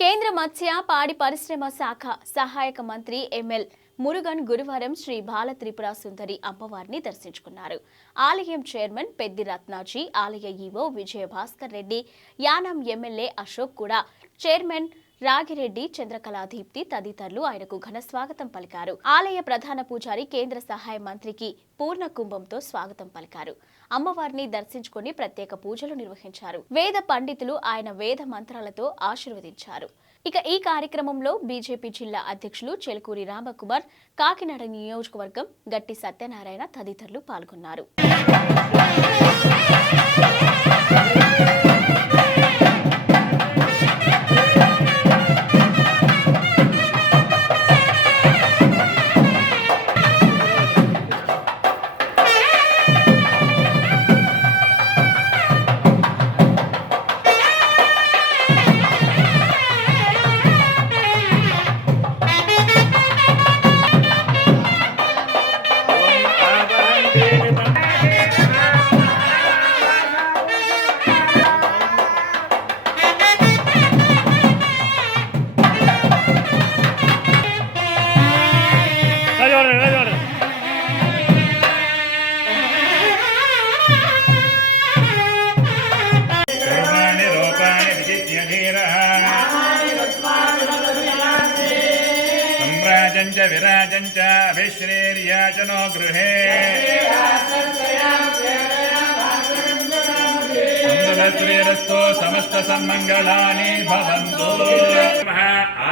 కేంద్ర మత్స్య పాడి పరిశ్రమ శాఖ సహాయక మంత్రి ఎంఎల్ మురుగన్ గురువారం శ్రీ బాల త్రిపుర సుందరి అమ్మవారిని దర్శించుకున్నారు. ఆలయం చైర్మన్ పెద్ది రత్నాజీ, ఆలయ ఈవో విజయ భాస్కర్ రెడ్డి, యానం ఎమ్మెల్యే అశోక్ కూడా, చైర్మన్ రాగిరెడ్డి, చంద్రకళాదీప్తి తదితరులు ఆయనకు ఘన స్వాగతం పలికారు. ఆలయ ప్రధాన పూజారి కేంద్ర సహాయ మంత్రికి పూర్ణ కుంభంతో స్వాగతం పలికారు. అమ్మవారిని దర్శించుకుని ప్రత్యేక పూజలు నిర్వహించారు. వేద పండితులు ఆయన వేద మంత్రాలతో ఆశీర్వదించారు. ఇక ఈ కార్యక్రమంలో బీజేపీ జిల్లా అధ్యక్షులు చెలుకూరి రామకుమార్, కాకినాడ నియోజకవర్గం గట్టి సత్యనారాయణ తదితరులు పాల్గొన్నారు. विराजञ्च अभिश्रेर्याचनो गृहे अमृतस्त्रीरस्तो समस्त सन्मङ्गलानि भवन्तु।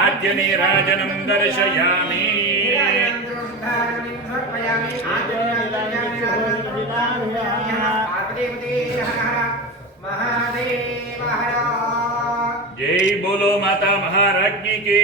आद्यनीराजनं दर्शयामि। जय बोलो माता महाराज्ञी की।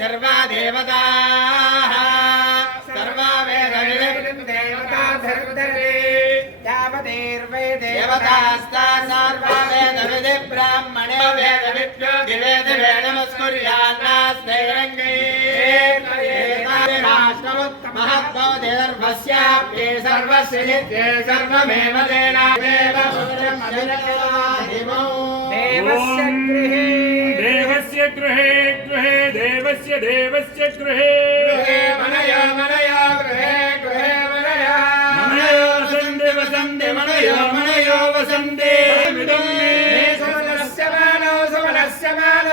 सर्वा देवताः सर्वा वेदविदेवता धर्मधरे यावदेर्वै देवतास्ता सर्वा वेदविदे ब्राह्मणे वेदविद्यो दिवेदिवे नमस्कुर्यान्नास्ते रङ्गे महत्त्वो देवर्भस्याप्ये सर्वस्य नित्ये सर्वमेव तेनादेव पुत्रम् अभिनयो देवस्य गृहे गृहे गृहे देवस्य देवस्य गृहे मनयो मनयो गृहे गृहे मनयो मनयो वसन्ते वसन्ते मनयो मनयो वसन्ते सुमनस्य मानो